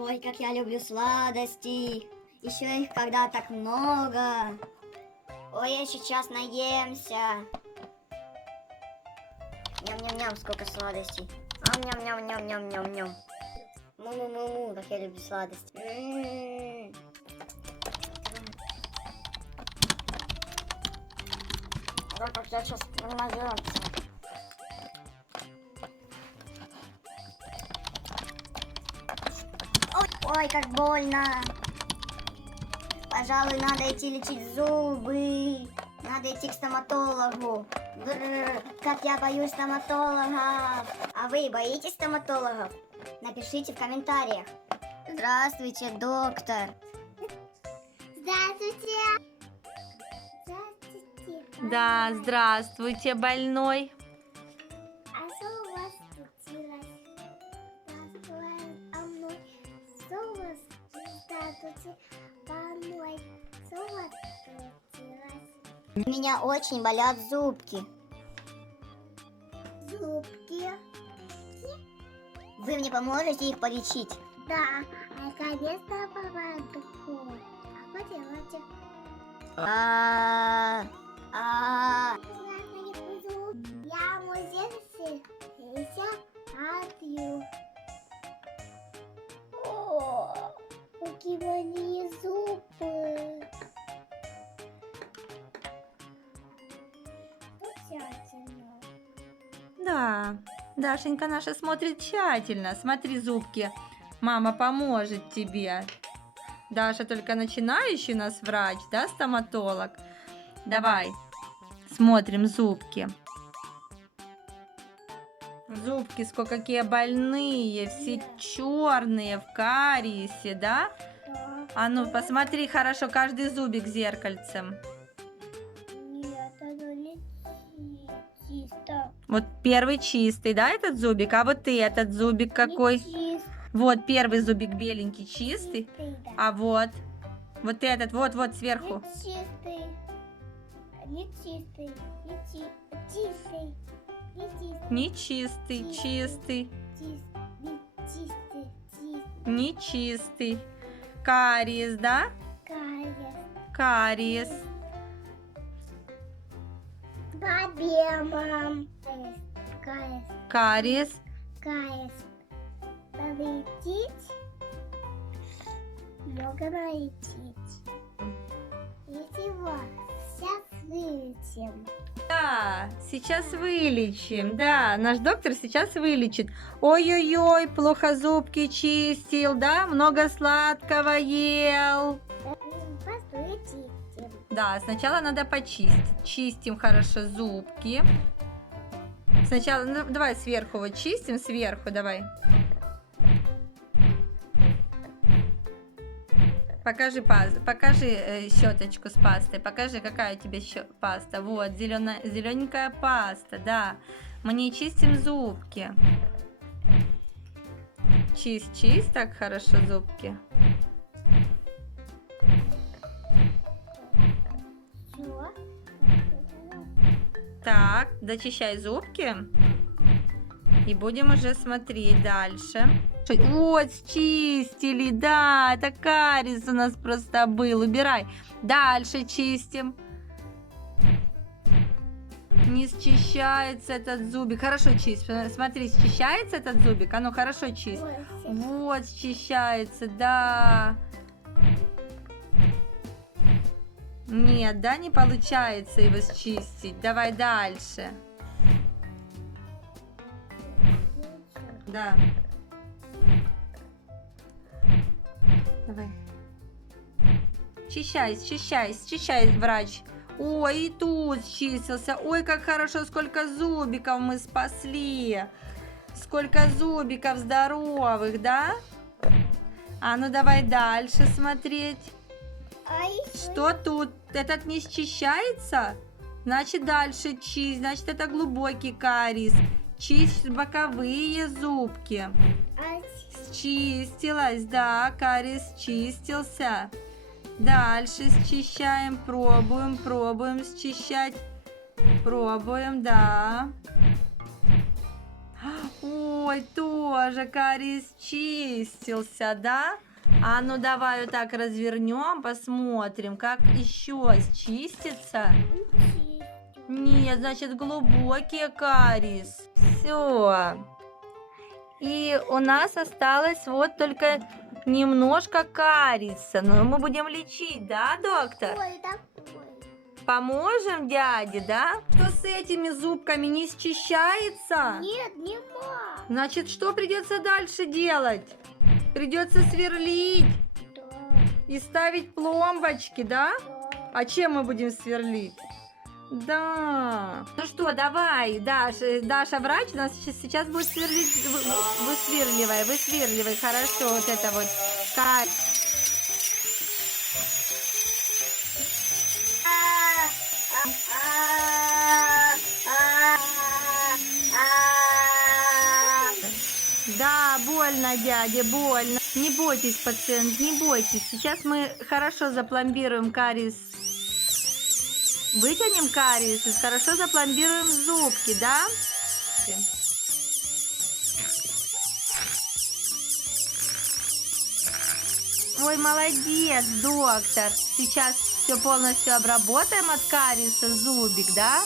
Ой, как я люблю сладости. Еще их когда так много. Ой, я сейчас наемся. Ням-ням-ням, сколько сладостей. Ням-ням-ням-ням-ням-ням. Му-му-му-му, как я люблю сладости. Ой, как я сейчас наемся. Ой, как больно. Пожалуй, надо идти лечить зубы. Надо идти к стоматологу. Бррр, как я боюсь стоматологов. А вы боитесь стоматологов? Напишите в комментариях. Здравствуйте, доктор. Здравствуйте. Здравствуйте. Да, здравствуйте, больной. А что у вас случилось? Что у вас? Здравствуйте, больной. Что у вас случилось? У меня очень болят зубки. Зубки. Вы мне поможете их полечить? Да, наконец-то бывает такое. А поделайте. Я музей сядью. О, какие мои зубы. Тщательно. Да, Дашенька наша смотрит тщательно. Смотри, зубки. Мама поможет тебе. Даша только начинающий у нас врач, да, стоматолог? Давай, смотрим зубки. Зубки, сколько какие больные, все черные, в кариесе, да? Да. А ну, посмотри хорошо каждый зубик зеркальцем. Нет, оно не чисто. Вот первый чистый, да, этот зубик? А вот и этот зубик какой? Не чисто. Вот первый зубик беленький, чистый. Чистый, да. А вот этот, вот сверху. Не чистый. Не чистый. Не чистый. Не чистый. Не чистый, чистый, Не чистый. Чистый. не чистый. Кариес, да? Кариес. Кариес. Проблема. Кариес. Кариес. Кариес. Полететь. Много налететь. Ничего. Сейчас вылетим. Да, сейчас вылечим. Да, наш доктор сейчас вылечит. Ой-ой-ой, плохо зубки чистил, да? Много сладкого ел. Постойте. Да, сначала надо почистить. Чистим хорошо зубки. Сначала, ну, давай сверху вот чистим, сверху давай. Покажи, щеточку с пастой. Покажи, какая у тебя паста. Вот, зелененькая паста, да. Мы не чистим зубки. Чисть так хорошо зубки. Все. Так, дочищай зубки. И будем уже смотреть дальше. Вот, чистили, да, это кариес у нас просто был. Убирай. Дальше чистим. Не счищается этот зубик. Хорошо чисть. Смотри, счищается этот зубик. Оно хорошо чисть. Вот, счищается, да. Нет, да, не получается его счистить. Давай дальше. Да. Давай. Счищай, врач. Ой, и тут счистился. Ой, как хорошо, сколько зубиков мы спасли. Сколько зубиков здоровых, да? А ну давай дальше смотреть. Что тут? Этот не счищается? Значит, дальше чисть. Значит, это глубокий кариес. Чисть боковые зубки. Счистилась, да, кариес чистился. Дальше счищаем, пробуем счищать. Пробуем, да. Ой, тоже кариес чистился, да? А ну давай вот так развернем, посмотрим, как еще чистится. Нет, значит глубокий кариес. Все. И у нас осталось вот только немножко кариеса. Но мы будем лечить, да, доктор? Ой, такой. Поможем дяде, да? Что с этими зубками не счищается? Нет, не мог. Значит, что придется дальше делать? Придется сверлить Да, и ставить пломбочки, да? да. А чем мы будем сверлить? Да. Ну что, давай, Даша врач у нас сейчас будет сверлить. Высверливай, хорошо, вот это вот. Да, больно, дядя, больно. Не бойтесь, пациент, не бойтесь. Сейчас мы хорошо запломбируем кариес. Вытянем кариес и хорошо запломбируем зубки, да? Ой, молодец, доктор. Сейчас все полностью обработаем от кариеса зубик, да?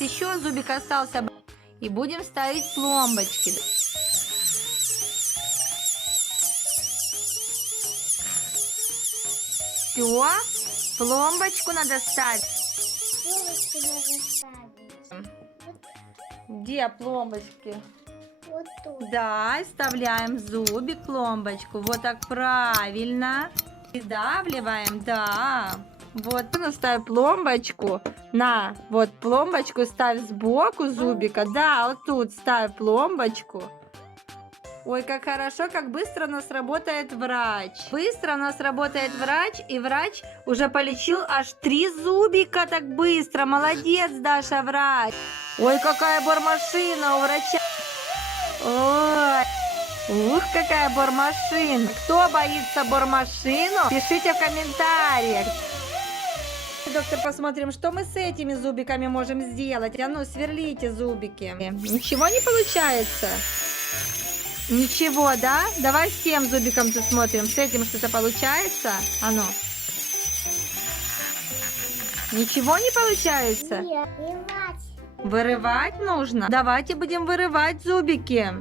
Еще зубик остался. И будем ставить пломбочки. Все, пломбочку надо ставить. Девочку надо ставить. Где пломбочки? Вот тут. Да, вставляем зубик, пломбочку. Вот так правильно. Придавливаем, да. Вот, ставь пломбочку. На, вот пломбочку ставь сбоку зубика. Да, вот тут ставь пломбочку. Ой, как хорошо, как быстро у нас работает врач. Быстро у нас работает врач, и врач уже полечил аж 3 зубика так быстро. Молодец, Даша, врач. Ой, какая бормашина у врача. Ой, ух, какая бормашина. Кто боится бормашину, пишите в комментариях. Доктор, посмотрим, что мы с этими зубиками можем сделать. А ну, сверлите зубики. Ничего не получается? Ничего, да? Давай с тем зубиком посмотрим. С этим что-то получается? А ну. Ничего не получается? Нет, вырывать. Вырывать нужно? Давайте будем вырывать зубики.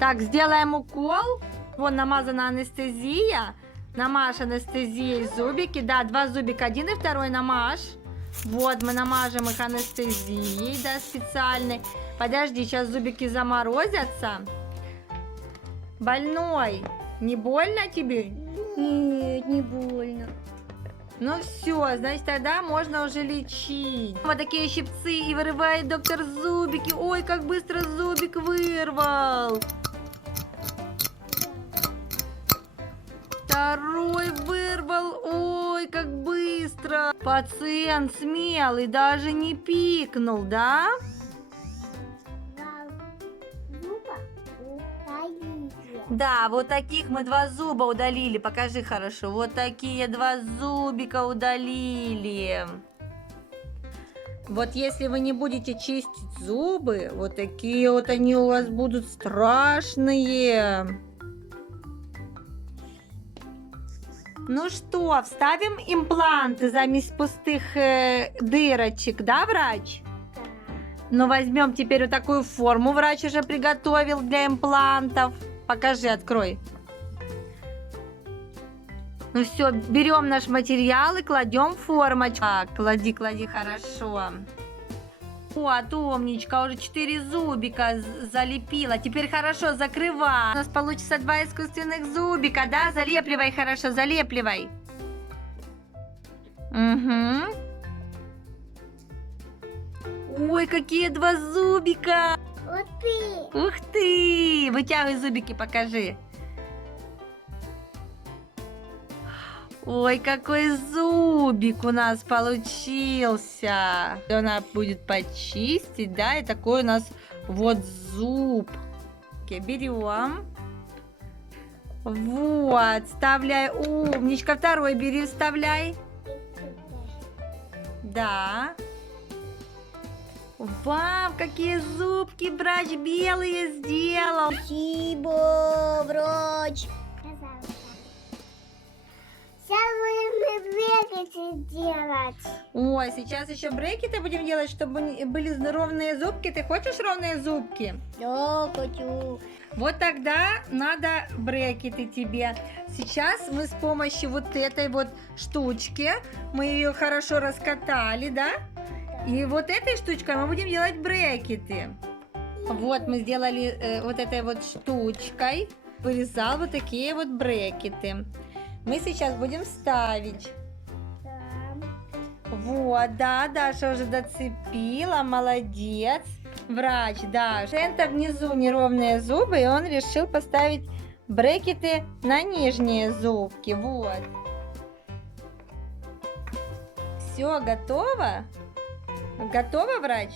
Так, сделаем укол. Вон намазана анестезия. Намажь анестезией зубики. Да, 2 зубика, 1 и 2 намажь. Вот, мы намажем их анестезией, да, специальной. Подожди, сейчас зубики заморозятся. Больной, не больно тебе? Нет, не больно. Ну все, значит, тогда можно уже лечить. Вот такие щипцы, и вырывает доктор зубики. Ой, как быстро зубик вырвал. Второй вырвал. Ой, как быстро. Пациент смелый, даже не пикнул, да? Да, вот таких мы 2 зуба удалили. Покажи хорошо. Вот такие 2 зубика удалили. Вот если вы не будете чистить зубы, вот такие вот они у вас будут страшные. Ну что, вставим импланты заместь пустых дырочек, да, врач? Ну, возьмем теперь вот такую форму. Врач уже приготовил для имплантов. Покажи, открой. Ну все, берем наш материал и кладем в формочку. Так, клади, хорошо. Вот, умничка, уже 4 зубика залепила. Теперь хорошо, закрывай. У нас получится 2 искусственных зубика, да? Залепливай хорошо, залепливай. Угу. Ой, какие 2 зубика. Вот ты. Ух ты! Вытягивай зубики, покажи. Ой, какой зубик у нас получился. Она будет почистить, да, и такой у нас вот зуб. Берем. Вот, вставляй. Умничка, 2 бери, вставляй. Да. Вау, какие зубки врач белые сделал. Спасибо, врач. Пожалуйста. Сейчас будем брекеты делать. Ой, сейчас еще брекеты будем делать, чтобы были ровные зубки. Ты хочешь ровные зубки? Да, хочу. Вот тогда надо брекеты тебе. Сейчас мы с помощью вот этой вот штучки, мы ее хорошо раскатали, да? И вот этой штучкой мы будем делать брекеты. Вот мы сделали вот этой вот штучкой, вырезал вот такие вот брекеты. Мы сейчас будем ставить. Вот, да, Даша уже доцепила, молодец. Врач, да. У Сента внизу неровные зубы, и он решил поставить брекеты на нижние зубки. Вот. Все, готово? Готово, врач?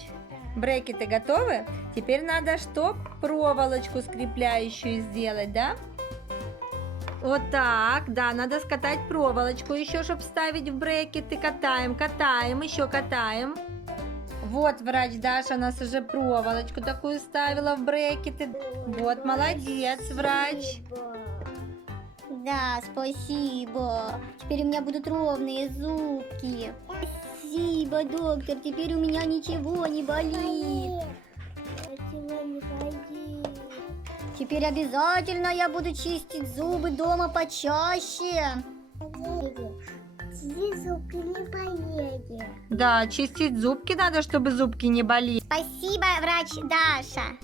Брекеты готовы? Теперь надо что? Проволочку скрепляющую сделать, да? Вот так, да, надо скатать проволочку еще, чтобы вставить в брекеты. Катаем, катаем, еще катаем. Вот, врач Даша у нас уже проволочку такую ставила в брекеты. Вот, молодец, врач. Да, спасибо. Теперь у меня будут ровные зубки. Спасибо, доктор. Теперь у меня ничего не болит. Ничего не болит. Теперь обязательно я буду чистить зубы дома почаще. Здесь зубки не поедет. Да, чистить зубки надо, чтобы зубки не болели. Спасибо, врач Даша.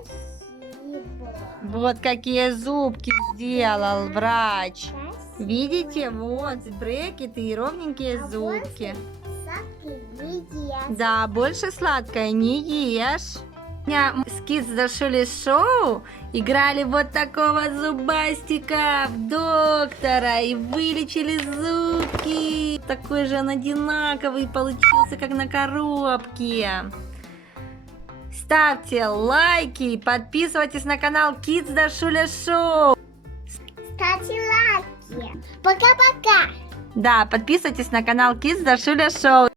Спасибо. Вот какие зубки сделал врач. Спасибо. Видите, вот брекеты и ровненькие зубки. Сладкий не ест. Да, больше сладкое не ешь. У меня с Kids Дашули шоу играли вот такого зубастика в доктора и вылечили зубки. Такой же он одинаковый получился, как на коробке. Ставьте лайки, подписывайтесь на канал Kids Дашуля шоу. Ставьте лайки. Пока-пока. Да, подписывайтесь на канал Kids Дашуля шоу.